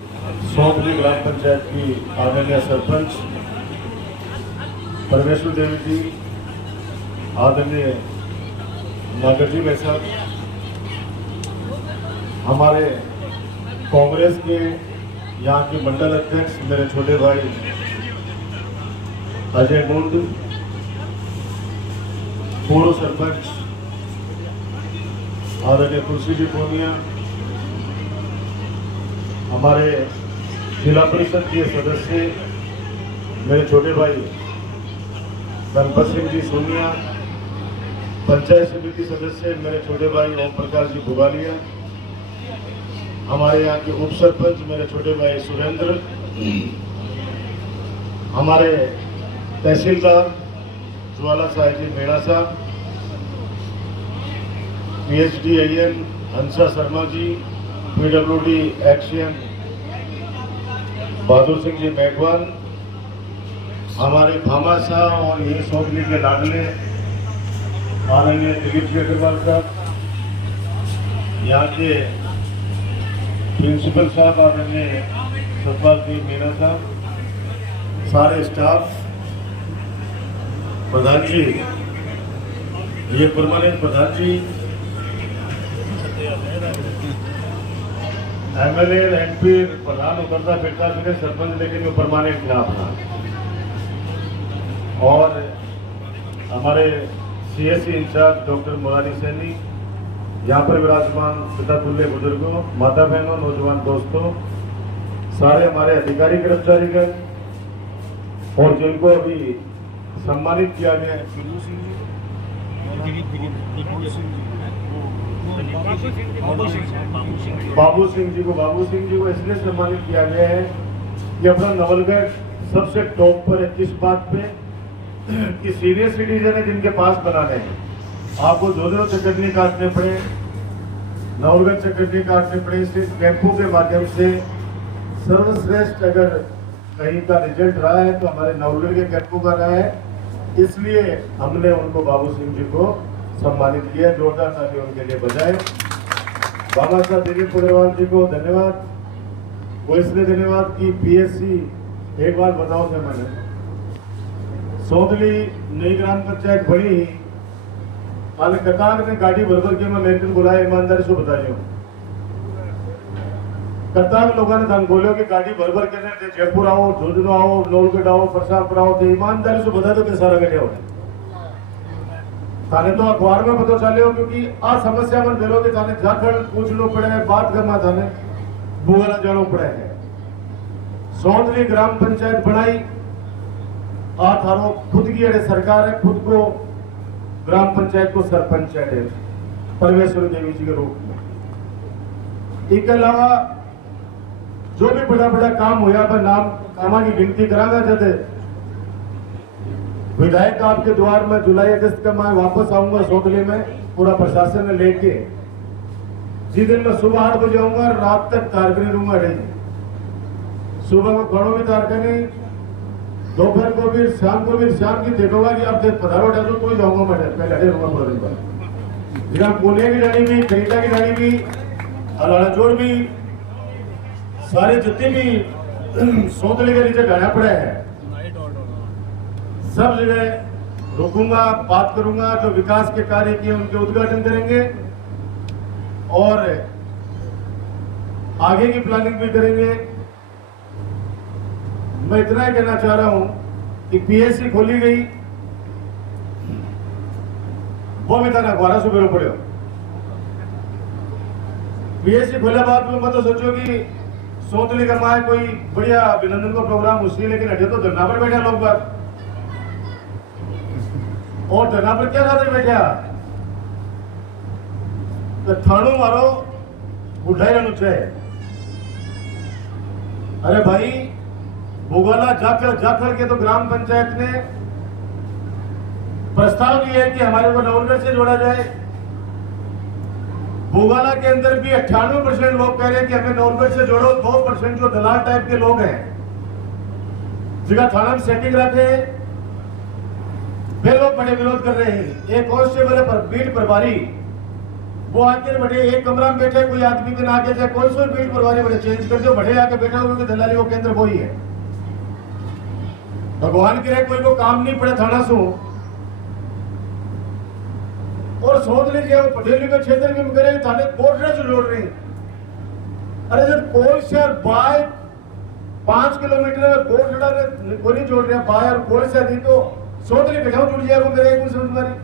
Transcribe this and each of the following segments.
सोंपली ग्राम पंचायत की आदरणीय सरपंच परमेश्वर देवी जी, आदरणीय नागरजी भाई साहब, हमारे कांग्रेस के यहाँ के मंडल अध्यक्ष मेरे छोटे भाई अजय मुंड, पूर्व सरपंच आदरणीय तुलसी जी पूनिया, हमारे जिला परिषद के सदस्य मेरे छोटे भाई गणपत सिंह जी सोनिया, पंचायत समिति सदस्य मेरे छोटे भाई ओम प्रकाश जी भुगालिया, हमारे यहाँ के उप सरपंच मेरे छोटे भाई सुरेंद्र, हमारे तहसीलदार ज्वाला साहिब जी मेड़ा साहब, PhD हंसा शर्मा जी, PWD एक्शन बहादुर सिंह जी मेघवाल, हमारे भामा साहब और ये सोपली के लाडले आदरणीय दिलीप जी अग्रवाल साहब, यहाँ के प्रिंसिपल साहब आदरणीय सतपाल जी मीना साहब, सारे स्टाफ, प्रधान जी, ये परमानेंट प्रधान जी, MLA MP प्रधान उतरता फिरता फिर सरपंच, लेकिन वो परमानेंट था अपना, और हमारे CSC incharge doctor Murari Saini, यहाँ पर विराजमान पिता तुल्य बुजुर्गों, माता बहनों, नौजवान दोस्तों, सारे हमारे अधिकारी कर्मचारीगण और जिनको अभी सम्मानित किया गया है, बाबू सिंह जी को इसलिए सम्मानित किया गया है कि अपना नवलगढ़ सबसे टॉप पर है किस बात पे कि सीनियर सिटीजन है जिनके पास बनाने हैं, आपको जो चकटनी काटने पड़े, नवलगढ़ चकटनी काटने पड़े, इस कैंपों के माध्यम से सर्वश्रेष्ठ अगर कहीं का रिजल्ट रहा है तो हमारे नवलगढ़ के कैंपों का रहा है, इसलिए हमने उनको बाबू सिंह जी को सम्मानित किया। जोरदार ताली उनके लिए बजाए। बाबा साहब दिलीप अग्रवाल जी को धन्यवाद, वो इसलिए धन्यवाद कि PSC एक बार बताओ थे मैंने, सोंदली नई ग्राम पंचायत बड़ी ही हाल कतार ने गाड़ी भर के मैं लेकिन बुलाया, ईमानदारी से बताइयो कतार लोगों ने धन बोलो कि गाड़ी भर के ने जयपुर आओ, झुंझुनू आओ, नौलगढ़ आओ, प्रसादपुर आओ, तो ईमानदारी से बता दो कि सारा गठे हो थाने तो अखबार में पता चले हो, क्योंकि आ समस्या में बेरो के थाने जाकर पूछना पड़े है, बात करना थाने बुगला जाना पड़े है। सोंदली ग्राम पंचायत बनाई, आ थारो खुद की अड़े सरकार है, खुद को ग्राम पंचायत को सरपंच है परमेश्वर देवी जी के रूप में। इसके अलावा जो भी बड़ा बड़ा काम हुआ पर नाम कामा की गिनती कराना चाहते, विधायक आपके द्वार में जुलाई अगस्त का मैं वापस आऊंगा सोंदली में पूरा प्रशासन में लेके, जिस दिन मैं सुबह 8 बजे आऊंगा, रात तक कारगरी रहूंगा नहीं, सुबह को घरों में कारगरी, दोपहर को भी, शाम को भी, शाम की देखूंगा कि आप पधारो उठा दो तो जाऊंगा मैं, पहले अड़े रहूंगा पूरा दिन पर। जहाँ पुणे की रानी भी, कनिका की रानी भी, अलाजोड़ भी, सारे जितने भी सोंदली के नीचे गाना पड़ा है, सब जगह रुकूंगा, बात करूंगा, जो विकास के कार्य किए उनके उद्घाटन करेंगे और आगे की प्लानिंग भी करेंगे। मैं इतना ही कहना चाह रहा हूं कि PSC खोली गई, वो भी था 1200 बेरो पड़े। PSC खोले बाद में मत सोचो कि सोंदली का माए कोई बढ़िया अभिनंदन का प्रोग्राम उसकी, लेकिन अजय तो धरना पर बैठा लोग बात, और धरना पर क्या खाते बैठा तो थानू मारो उठाई नुचे। अरे भाई भोगाला जाकर के तो ग्राम पंचायत ने प्रस्ताव दिया है कि हमारे को नवलगढ़ से जोड़ा जाए। भोगाला के अंदर भी 98% लोग कह रहे हैं कि हमें नवलगढ़ से जोड़ो, 2% जो दलाल टाइप के लोग हैं जिनका थाना में सेटिंग रखे, वे लोग बड़े विरोध कर रहे हैं। एक कांस्टेबल पर बीट प्रभारी वो आके बैठे एक कमरा में बैठे, कोई आदमी के ना आके जाए कोई सोई पीठ परवारी बड़े चेंज कर दो, बड़े आके बैठे हुए दलाली वो केंद्र वही है। भगवान करे कोई को काम नहीं पड़े थाना सो। और सोच लीजिए वो पटेली के क्षेत्र में करे थाने कोटरा से जोड़ रही। अरे जब कोल से बाय 5 किलोमीटर कोटरा को नहीं जोड़ रहे बाय और कोल से दी तो सोच ली कहाँ जुड़ जाएगा मेरे एक समझ मारी।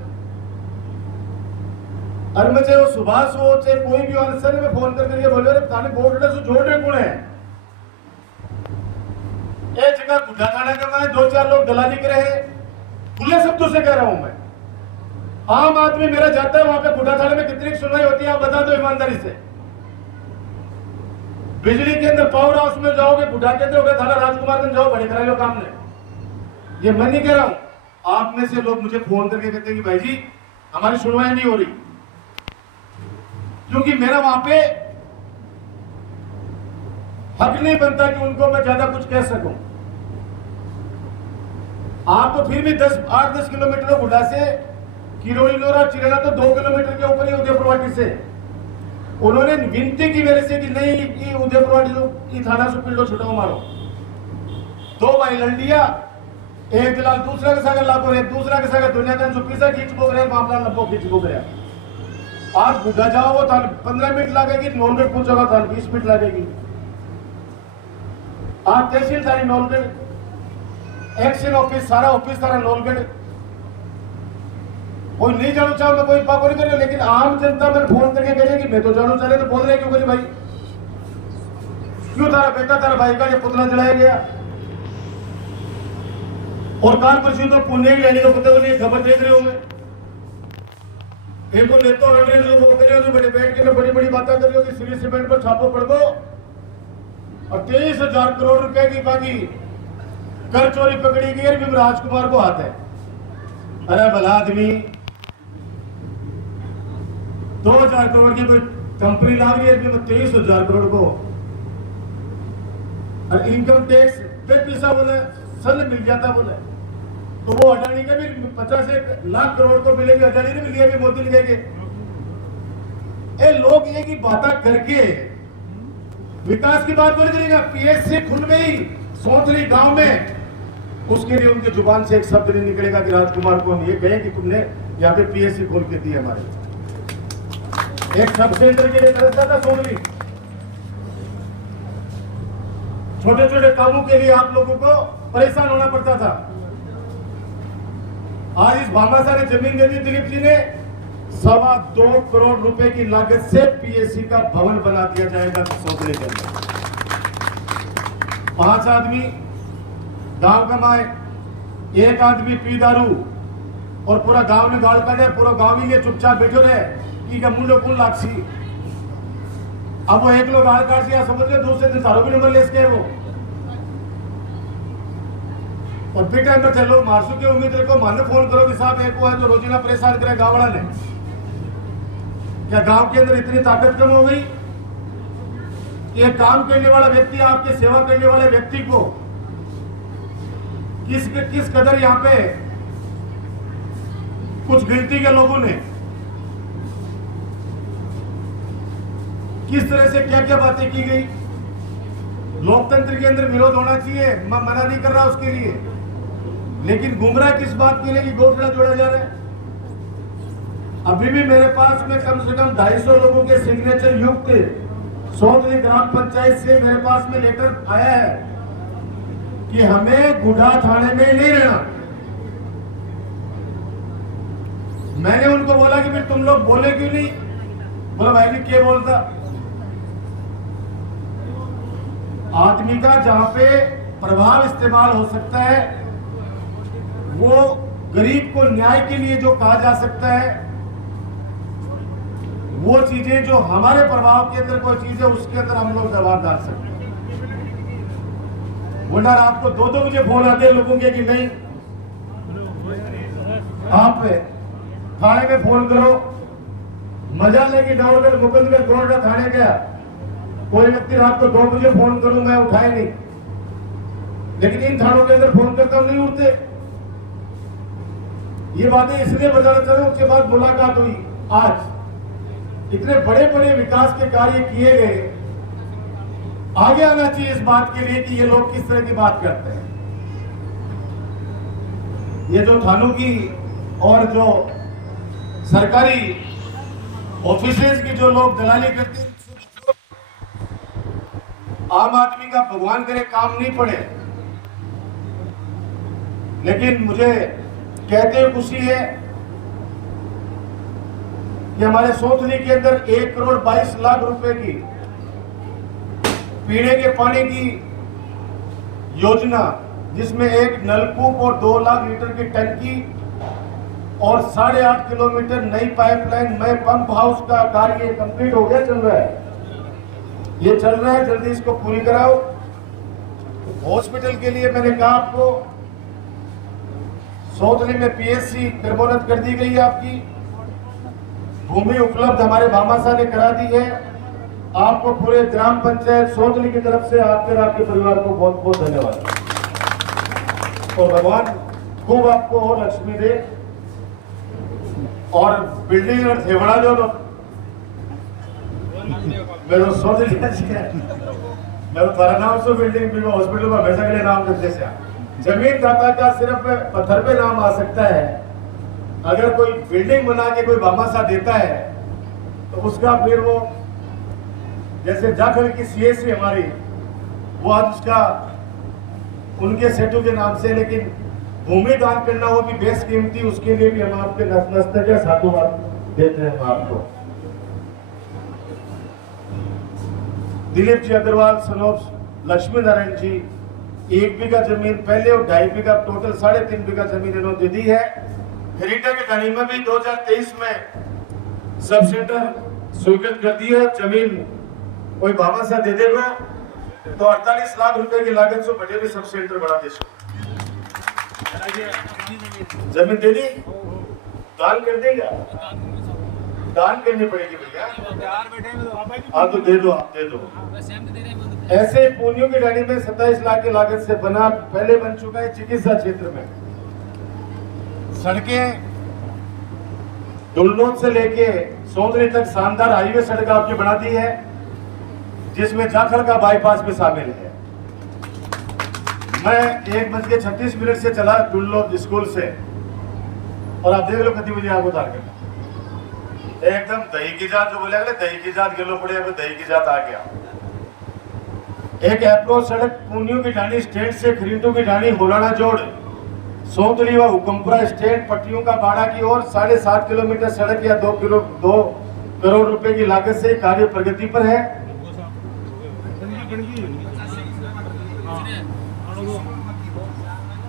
अरे मैं चाहे वो सुभाष हो चाहे कोई भी आंसर में फोन करके बोले अरे थाने कोटरा से जोड़ रहे कौन है। एक जगह गुड्डा थाना का मैं 2-4 लोग दलाली करे हैं, खुले शब्दों से कह रहा हूं मैं। आम आदमी मेरा जाता है वहां पे गुड्डा थाने में कितनी सुनवाई होती है आप बता दो ईमानदारी से। बिजली के अंदर पावर हाउस में जाओगे, गुड्डा के अंदर थाना राजकुमारगंज जाओ, बड़े करा लो काम ने। ये मैं नहीं कह रहा हूं, आप में से लोग मुझे फोन करके कहते हैं कि भाई जी हमारी सुनवाई नहीं हो रही, क्योंकि मेरा वहां पे हक नहीं बनता कि उनको मैं ज्यादा कुछ कह सकूं। आप तो फिर भी 8-10 किलोमीटर गुड्डा से किरोड़ी नोरा चिरेना तो 2 किलोमीटर के ऊपर ही उदयपुरवाटी से। उन्होंने विनती की मेरे से कि नहीं उदयपुरवाटी थाना से पिंडो छुटाओ मारो। 2 भाई लड़ लिया, एक दलाल दूसरा के सागर लापो रहे, दूसरा के सागर दुनिया का पीछा खींच बोल रहे, मामला लंबो खींच बोल गया। आज गुड्डा जाओ वो 15 मिनट लगेगी, नॉलगेट पहुंचोगा 20 मिनट लगेगी। आप तहसीलदारी नॉलगेट, एक्शन ऑफिस सारा ऑफिस सारा नॉलगेट। कोई नहीं जानू चाहो मैं कोई पाप नहीं करेगा, लेकिन आम जनता मैंने फोन करके कह कि मैं तो जानू चाहे तो बोल रहे क्यों करी भाई, क्यों तारा बेटा तारा भाई का ये पुतला जलाया गया। और काल पर तो पुण्य ही लेने को पता नहीं खबर देख रहे हो मैं इनको लेते हो वो करे जो बड़े बैठ के बड़ी बड़ी बातें कर रही हो कि श्री सीमेंट पर छापो पड़ दो और 23,000 करोड़ रुपए की बाकी कर चोरी पकड़ी गई है। राजकुमार को हाथ है। अरे भला आदमी 2,000 करोड़ की कोई कंपनी ला रही है 23,000 करोड़ को, और इनकम टैक्स पे पैसा बोले सल मिल जाता बोले तो वो अडानी का भी 50 लाख करोड़ को मिलेगी। अडानी ने मिल भी मोदी लिखेंगे। लोग ये की बात करके विकास की बात बोले करेगा। पीएससी खुल में ही सोचली गांव में उसके लिए उनके जुबान से एक शब्द नहीं निकलेगा कि राजकुमार को हम ये कहे कि तुमने यहाँ पे पीएससी खोल के दी हमारे। एक सब सेंटर के लिए तरसता था सोचली। छोटे छोटे कामों के लिए आप लोगों को परेशान होना पड़ता था। आज इस भामाशाह ने जमीन दे दी दिलीप जी ने, 2.25 करोड़ रुपए की लागत से पीएससी का भवन बना दिया जाएगा सोचले के अंदर। 5 आदमी गांव कमाए, 1 आदमी पी दारू और पूरा गांव ने गाल काटे, पूरा गांव ही लिए चुपचाप बैठे रहे कि मुंडो कौन लाक्षी। अब वो 1 लोग गाल काट दिया समझ ले, दूसरे दिन सारों भी नंबर ले सके वो और फिर टाइम पर चलो मारसू की उम्मीद रखो, मानो फोन करो कि साहब एक वो है जो रोजाना परेशान करे गांव वाला ने। क्या गांव के अंदर इतनी ताकत कम हो गई कि एक काम करने वाला व्यक्ति आपकी सेवा करने वाले व्यक्ति को किस कदर यहाँ पे कुछ गिनती के लोगों ने किस तरह से क्या क्या बातें की गई। लोकतंत्र के अंदर विरोध होना चाहिए, मैं मना नहीं कर रहा उसके लिए, लेकिन गुमराह किस बात के लिए कि गोखला जोड़ा जा रहा है। अभी भी मेरे पास में कम से कम 250 लोगों के सिग्नेचर युक्त सोदली ग्राम पंचायत से मेरे पास में लेटर आया है कि हमें गुड्डा थाने में नहीं रहना। मैंने उनको बोला कि फिर तुम लोग बोले क्यों नहीं। बोला भाई जी क्या बोलता। आदमी का जहां पे प्रभाव इस्तेमाल हो सकता है, वो गरीब को न्याय के लिए जो कहा जा सकता है, वो चीजें जो हमारे प्रभाव के अंदर कोई चीज है उसके अंदर हम लोग दबाव डाल सकते हैं। वरना रात को 2-2 बजे फोन आते हैं लोगों के कि नहीं आप थाने में फोन करो। मजा लेगी डाउनगढ़ मुकुंदगढ़ गोंडा थाने गया, कोई व्यक्ति रात को 2 बजे फोन करूं मैं उठाए नहीं, लेकिन इन थानों के अंदर फोन करता नहीं उठते। ये बातें इसलिए बताना चाह रहा हूं। उसके बाद मुलाकात हुई आज इतने बड़े बड़े विकास के कार्य किए गए, आगे आना चाहिए इस बात के लिए कि ये लोग किस तरह की बात करते हैं। ये जो थानों की और जो सरकारी ऑफिसेज की जो लोग दलाली करते हैं, आम आदमी का भगवान करे काम नहीं पड़े, लेकिन मुझे कहते हुए खुशी है कि हमारे सोतली के अंदर 1 करोड़ 22 लाख रुपए की पीने के पानी की योजना, जिसमें एक नलकूप और 2 लाख लीटर की टंकी और 8.5 किलोमीटर नई पाइपलाइन में पंप हाउस का कार्य कंप्लीट हो गया, चल रहा है, ये चल रहा है, जल्दी इसको पूरी कराओ। हॉस्पिटल के लिए मैंने कहा आपको सोतली में पीएससी निर्मोनत कर दी गई है, आपकी भूमि उपलब्ध हमारे भामाशाह ने करा दी है। आपको पूरे ग्राम पंचायत सोतली की तरफ से आपके और आपके परिवार को बहुत बहुत धन्यवाद, और भगवान खूब आपको और लक्ष्मी दे, और बिल्डिंग और थेवड़ा जो मैं तो सोच लिया मैं तो तारा नाम से बिल्डिंग भी हॉस्पिटल में हमेशा के लिए नाम करते से जमीन दाता का सिर्फ पत्थर पे नाम आ सकता है, अगर कोई बिल्डिंग बना के कोई भामाशाह देता है तो उसका फिर वो, जैसे जाखल की सीएससी हमारी, वो आज उसका उनके सेटू के नाम से, लेकिन भूमि दान करना वो भी बेस कीमती, उसके लिए भी हम आपके नतमस्तक के साधुवाद देते हैं। आपको दिलीप जी अग्रवाल सनोप लक्ष्मी नारायण जी 1 बीघा जमीन पहले और 2.5 बीघा, टोटल 3.5 बीघा जमीन इन्होंने दे दी है। खरीटा के गाड़ी में भी 2023 में सब सेंटर स्वीकृत कर दी है। जमीन कोई भामाशाह दे देगा तो 48 लाख रुपए की लागत से बड़े भी सब सेंटर बना दे, जमीन दे दी, दान कर देगा, दान करनी पड़ेगी भैया, आप तो दे दो, आप दे दो। ऐसे पूनियों की डाली में 27 लाख की लागत से बना, पहले बन चुका है चिकित्सा क्षेत्र में। सड़कें डुलनोद से लेके सोंदरी तक शानदार हाईवे सड़क आपकी बना दी है, जिसमें जाखल का बाईपास भी शामिल है। मैं 1:36 से चला डुलनोद स्कूल से, और आप देख लो कितनी बजे आप उतार कर एकदम दही की जात, जो बोले दही की जात गिलो पड़े, अभी दही की जात आ गया। एक अप्रोच सड़क पूनियों की ढाणी स्टैंड से खरीदों की ढाणी होलाना जोड़ सोतली व हुकमपुरा स्टैंड पट्टियों का बाड़ा की ओर 7.5 किलोमीटर सड़क या 2 करोड़ रुपए की लागत से कार्य प्रगति पर है।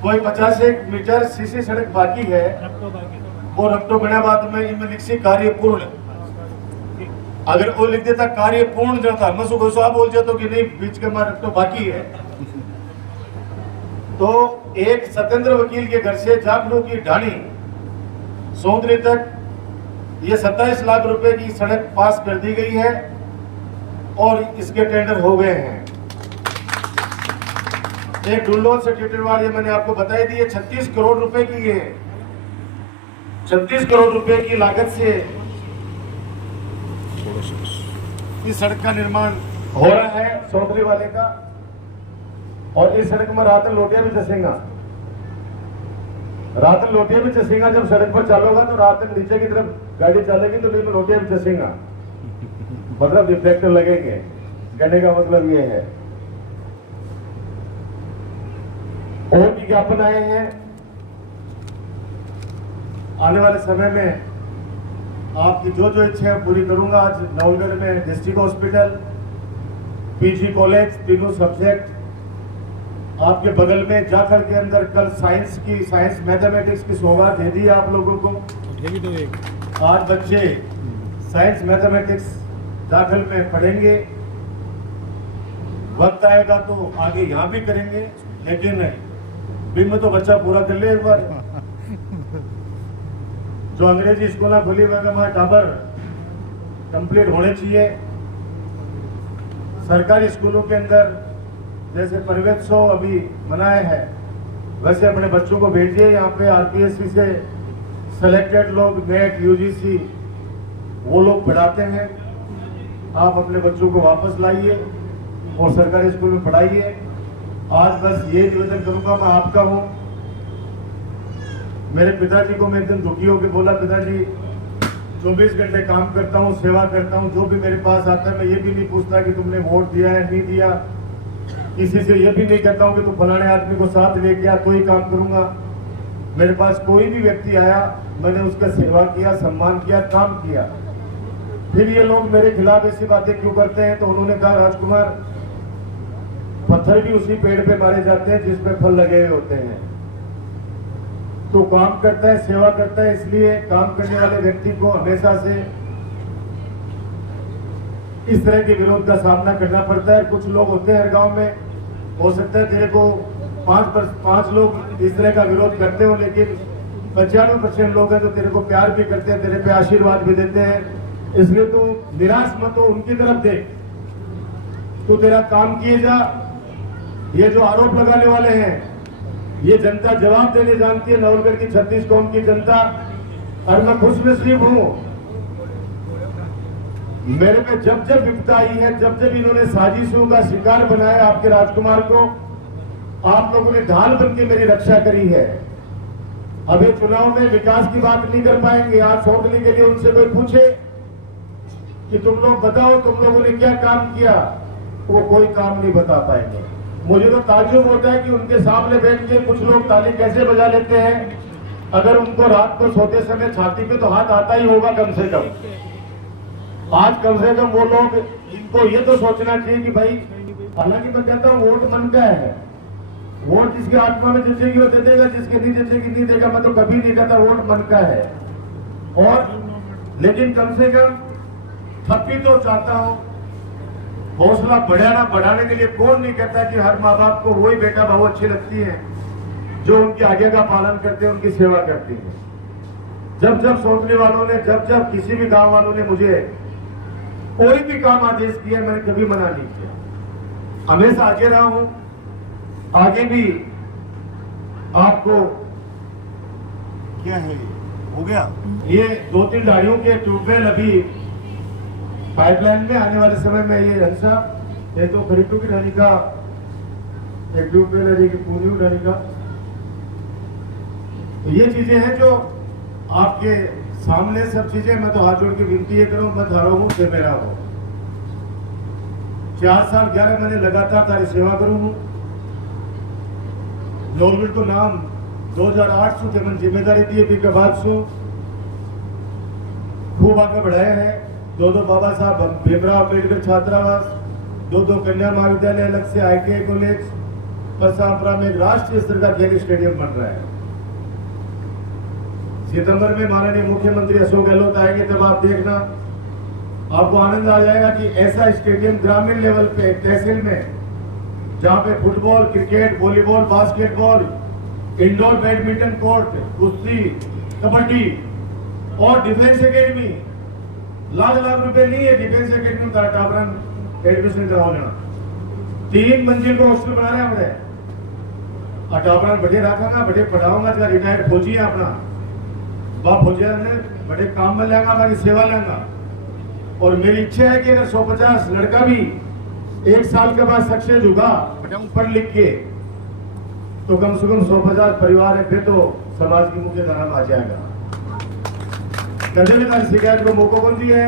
कोई 50 मीटर सीसी सड़क बाकी है, और अब तो बनाबाद में इनमें लिखी कार्य पूर्ण। अगर वो लिख देता कार्य पूर्ण जाता, मैं सुबह बोल जाता कि नहीं बीच के मार तो बाकी है। तो एक सत्येंद्र वकील के घर से जाखलू की ढाणी सोंदरी तक ये 27 लाख रुपए की सड़क पास कर दी गई है, और इसके टेंडर हो गए हैं। एक डुल्लोद से टिटरवाड़, ये मैंने आपको बताई दी है, 36 करोड़ रुपए की है, 36 करोड़ रुपए की लागत से इस सड़क का निर्माण हो रहा है सोंदरी वाले का। और इस सड़क में रातन लोटिया भी चसेगा, रातन लोटिया भी चसेगा। जब सड़क पर चलोगा तो रातन नीचे की तरफ गाड़ी चलेगी तो बीच में लोटिया भी चसेगा, मतलब रिफ्लेक्टर लगेंगे। कहने का मतलब ये है। और विज्ञापन आए हैं, आने वाले समय में आपकी जो जो इच्छा है पूरी करूंगा। आज नवलगढ़ में डिस्ट्रिक्ट हॉस्पिटल, पीजी कॉलेज, तीनों सब्जेक्ट आपके बगल में। जाखल के अंदर कल साइंस मैथमेटिक्स की सौगात दे दी आप लोगों को। 8 बच्चे साइंस मैथमेटिक्स जाखल में पढ़ेंगे। वक्त आएगा तो आगे यहाँ भी करेंगे, लेकिन भी में तो बच्चा पूरा कर ले एक बार। जो अंग्रेजी स्कूल खुली हुई टाबर कंप्लीट होने चाहिए। सरकारी स्कूलों के अंदर जैसे परिवेशोत्सव अभी मनाया है, वैसे अपने बच्चों को भेजिए। यहाँ पे आरपीएससी से सिलेक्टेड लोग नेट यूजीसी वो लोग पढ़ाते हैं। आप अपने बच्चों को वापस लाइए और सरकारी स्कूल में पढ़ाइए। आज बस ये निवेदन करूंगा, मैं आपका हूं। मेरे पिताजी को मैं एकदम दुखी होकर बोला, पिताजी 24 घंटे काम करता हूं, सेवा करता हूं, जो भी मेरे पास आता है मैं ये भी नहीं पूछता कि तुमने वोट दिया है नहीं दिया, किसी से ये भी नहीं कहता हूं कि तुम फलाने आदमी को साथ लेके आ तो ही काम करूंगा। मेरे पास कोई भी व्यक्ति आया, मैंने उसका सेवा किया, सम्मान किया, काम किया। फिर ये लोग मेरे खिलाफ ऐसी बातें क्यों करते हैं? तो उन्होंने कहा, राजकुमार, पत्थर भी उसी पेड़ पे मारे जाते हैं जिस पे फल लगे हुए होते हैं। तो काम करता है, सेवा करता है, इसलिए काम करने वाले व्यक्ति को हमेशा से इस तरह के विरोध का सामना करना पड़ता है। कुछ लोग होते हैं हर गांव में, हो सकता है तेरे को 5 लोग इस तरह का विरोध करते हो, लेकिन 95% लोग हैं जो तेरे को प्यार भी करते हैं, तेरे पे आशीर्वाद भी देते हैं। इसलिए तू निराश मत हो, उनकी तरफ देख, तू तेरा काम किए जा। ये जो आरोप लगाने वाले हैं, ये जनता जवाब देने जानती है, नवलगढ़ की 36 कौम की जनता। और मैं खुशनसीब हूं, मेरे पे जब जब विपदा आई है, जब जब इन्होंने साजिशों का शिकार बनाया आपके राजकुमार को, आप लोगों ने ढाल बन के मेरी रक्षा करी है। अभी चुनाव में विकास की बात नहीं कर पाएंगे। आज सौंपने के लिए उनसे कोई पूछे कि तुम लोग बताओ तुम लोगों ने क्या काम किया, वो कोई काम नहीं बता पाएंगे। मुझे तो ताज्जुब होता है कि उनके सामने बैठ के कुछ लोग ताली कैसे बजा लेते हैं। अगर उनको रात को सोते समय छाती पे तो हाथ आता ही होगा कम से कम। आज कम से कम वो लोग, इनको ये तो सोचना चाहिए कि भाई, हालांकि मैं कहता हूँ वोट मन का है, वोट जिसकी आत्मा में जचेगी वो दे देगा, जिसके नहीं जचेगी नहीं देगा। मैं तो कभी नहीं कहता वोट मन का है, और लेकिन कम से कम थप्पी तो चाहता हूं। हौसला बढ़ाने के लिए कौन नहीं कहता कि हर माँ बाप को वही बेटा बहू अच्छी लगती है जो उनकी आज्ञा का पालन करते हैं, उनकी सेवा करती है। जब जब सौंपने वालों ने, जब जब किसी भी गांव वालों ने मुझे कोई भी काम आदेश किया, मैंने कभी मना नहीं किया, हमेशा आगे रहा हूं, आगे भी। आपको क्या है, हो गया ये 2-3 गाड़ियों के ट्यूबवेल अभी पाइपलाइन में आने वाले समय में ये हंसा, ये तो खरीदू की रानी का एक ट्यूबवेल है, एक पूरी रानी का। तो ये चीजें हैं जो आपके सामने, सब चीजें। मैं तो हाथ जोड़ के विनती ये करूं, मत हारो हूं से मेरा हो। 4 साल 11 महीने लगातार तारी सेवा करूं हूं। नवलगढ़ को नाम 2008 से जब जिम्मेदारी दी अभी के बाद से खूब आगे बढ़ाया है। 2 बाबा साहब भीमराव अम्बेडकर छात्रावास, 2 कन्या महाविद्यालय, अलग से ITI कॉलेज, परसापुरा में एक राष्ट्रीय स्तर का खेल स्टेडियम बन रहा है। सितंबर में माननीय मुख्यमंत्री अशोक गहलोत आएंगे, तब आप देखना, आपको आनंद आ जाएगा कि ऐसा स्टेडियम ग्रामीण लेवल पे, तहसील में, जहां पे football, cricket, volleyball, basketball, indoor badminton court, कुश्ती, कबड्डी और डिफेंस एकेडमी। लाख रुपए नहीं है डिफेंस एकेडमी का टाबरन एडमिशन कराओ लेना। 3 मंजिल को हॉस्टल बना रहे हैं हमने। टाबरन बढ़े रखा, बढ़े पढ़ाऊंगा, रिटायर्ड फौजी है अपना बाप फौजी ने, बड़े काम में लेगा, हमारी सेवा लेगा। और मेरी इच्छा है कि अगर 150 लड़का भी 1 साल के बाद सक्सेस होगा पढ़ लिख के, तो कम से कम 150 परिवार है, फिर तो समाज की मुख्य धारा में आ जाएगा। गजल शिकायत को मौका बंदी है।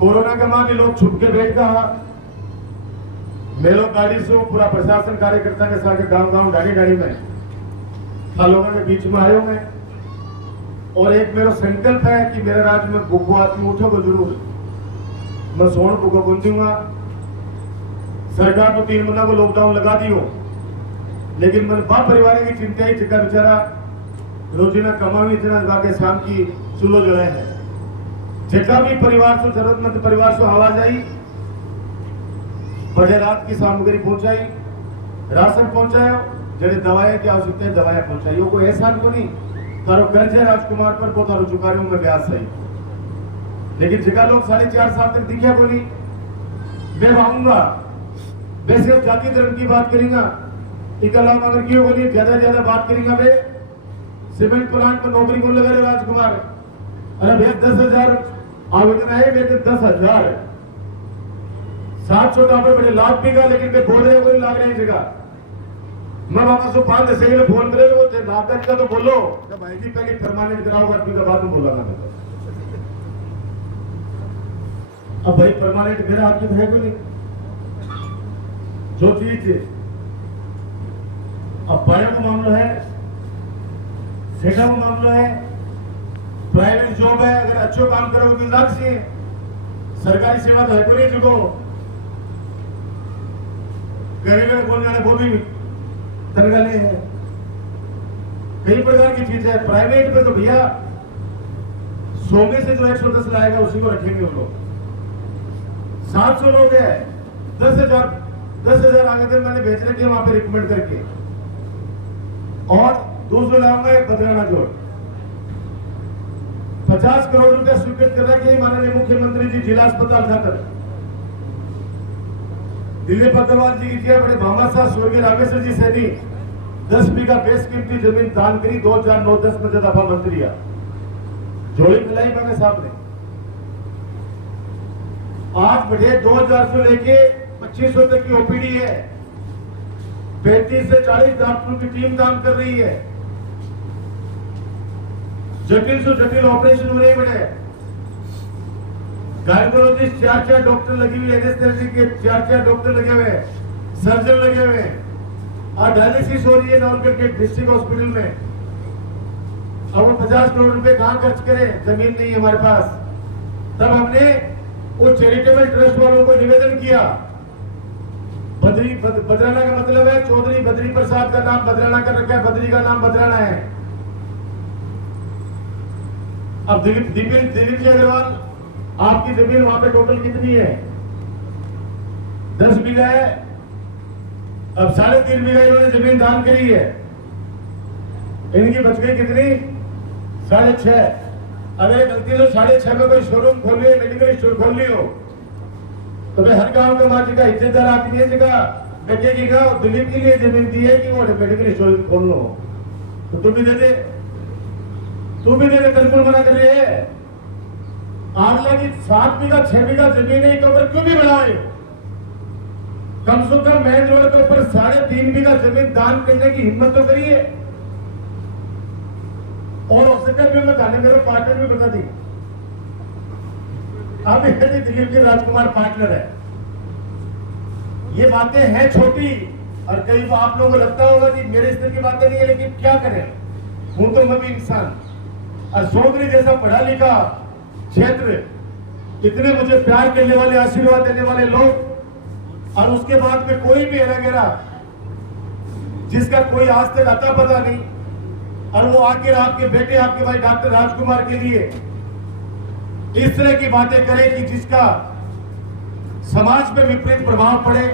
कोरोना के मां भी लोग छुप के बैठ गया। मेलो गाड़ी से पूरा प्रशासन कार्यकर्ता के साथ गांव गाड़ी में लोगों के बीच में आयो मैं। और एक मेरा संकल्प है कि मेरे राज्य में भूखो आदमी उठो को जरूर, मैं सोन भूखो बुन दूंगा। सरकार तो 3 महीना को लॉकडाउन लगा दियो, लेकिन मैं बाप परिवार की चिंता ही चिका बेचारा रोजीना कमावी इतना जाके शाम की चूल्हो जलाए है। जितना भी परिवार से जरूरतमंद परिवार से आवाज आई, बड़े रात की सामग्री पहुंचाई, राशन पहुंचाया, जड़े दवाएं की आवश्यकता है दवाएं पहुंचाई। कोई एहसान को नहीं, तारो कर्ज है राजकुमार पर, को तारो चुका रही हूं मैं ब्याज सही। लेकिन जिका लोग 4.5 साल तक दिखा को नहीं, मैं आऊंगा, वैसे जाति धर्म की बात करेंगे, एक अलावा अगर क्यों बोलिए ज्यादा बात करेंगे। वे सीमेंट प्लांट पर नौकरी को लगा रहे राजकुमार, अरे भैया 10,000 आवेदन आए मेरे 10,000 700 टापर बड़े लाख भी का, लेकिन मैं बोल रहे कोई लाग नहीं जगह। मैं वापस तो 5 दस के फोन करे वो लाख का तो बोलो भाई जी, पहले परमानेंट कराओ, अभी का बाद में बोला ना। अब भाई परमानेंट मेरा हाथ में है कोई नहीं, जो चीज अब बायो का मामला है, सेठा का मामला है, प्राइवेट जॉब है, अगर अच्छो काम करोगे तो लाख से, सरकारी सेवा तो है कोई नहीं, चुको गरीब बोलने वाले वो भी तरगले है, कई प्रकार की चीज है। प्राइवेट में तो भैया 100 में से जो 110 लाएगा उसी को रखेंगे वो लोग। 700 लोग है, 10,000 आगे मैंने भेज रखे वहां पे रिकमेंड करके, और दूसरा लाऊंगा एक बदराना जोड़ 50 करोड़ रुपया स्वीकृत कर रहा है माननीय मुख्यमंत्री जी जिला अस्पताल खातर। दिलीप अग्रवाल जी की बड़े भामा साहब स्वर्गीय रामेश्वर जी सैनी 10 बीघा बेशकीमती जमीन दान करी 2009-10 में दफा मंत्री जोड़ी मिलाई मैंने साहब ने। आज बढ़े 2000 से लेके 2500 तक की ओपीडी है, 35 से 40 डॉक्टरों की टीम काम कर रही है, जटिल से जटिल ऑपरेशन हो रहे बड़े, गायकोलॉजिस्ट 4 डॉक्टर लगी हुई, एनेस्थेसिया के 4 डॉक्टर लगे हुए, सर्जन लगे हुए, और डायलिसिस हो रही है नवलगढ़ के डिस्ट्रिक्ट हॉस्पिटल में। अब वो 50 करोड़ रुपए कहां खर्च करें, जमीन नहीं है हमारे पास। तब हमने वो चैरिटेबल ट्रस्ट वालों को निवेदन किया, बदराना का मतलब है चौधरी बद्री प्रसाद का नाम बदराना कर रखा है, बद्री का नाम बदराना है। अब दिलीप जी अग्रवाल, आपकी जमीन वहां पे टोटल कितनी है? 10 बीघा है। अब 3.5 बीघा इन्होंने जमीन दान करी है, इनकी बच गई कितनी? 6.5। अगर गलती से 6.5 में कोई शोरूम खोल लिया, मेडिकल स्टोर खोल ली हो, तो मैं हर गांव का माजी का इज्जतदार आती है जगह मैं कहेगा दिलीप के लिए जमीन दी है कि वो मेडिकल स्टोर खोल लो, तो तुम भी दे दे, तू भी दे दे, बिल्कुल मना कर रहे हैं। आगला की 7 बीघा 6 बीघा जमीन है, ऊपर क्यों भी बनाए? कम से कम मेन रोड के ऊपर 3.5 बीघा जमीन दान करने की हिम्मत तो करिए। और हो सके भी मैं गाने मेरा पार्टनर भी बता दी, आप दिलीप के राजकुमार पार्टनर है। ये बातें हैं छोटी, और कई बार आप लोगों को लगता होगा कि मेरे स्तर की बातें नहीं है, लेकिन क्या करें, हूं तो मैं भी इंसान। और चौधरी जैसा पढ़ा लिखा क्षेत्र, इतने मुझे प्यार करने वाले, आशीर्वाद देने वाले लोग, और उसके बाद में कोई भी एरा जिसका कोई आज तक अता पता नहीं, और वो आकर आपके बेटे, आपके भाई डॉक्टर राजकुमार के लिए इस तरह की बातें करे कि जिसका समाज पे विपरीत प्रभाव पड़े।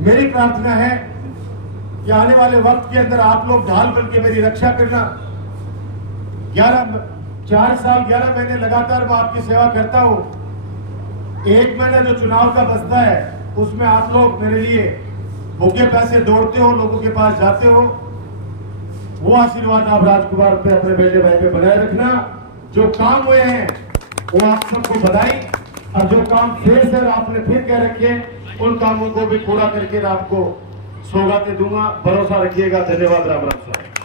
मेरी प्रार्थना है कि आने वाले वक्त के अंदर आप लोग ढाल बन के मेरी रक्षा करना। 4 साल 11 महीने लगातार मैं आपकी सेवा करता हूं। 1 महीना जो चुनाव का बचता है उसमें आप लोग मेरे लिए भूखे पैसे दौड़ते हो, लोगों के पास जाते हो, वो आशीर्वाद आप राजकुमार पे, अपने बेटे भाई पे बनाए रखना। जो काम हुए हैं वो आप सबको बधाई, और जो काम फिर सर आपने फिर कह रखे उन कामों को भी पूरा करके आपको सौगातें दूंगा। भरोसा रखिएगा। धन्यवाद। राम राम साहब।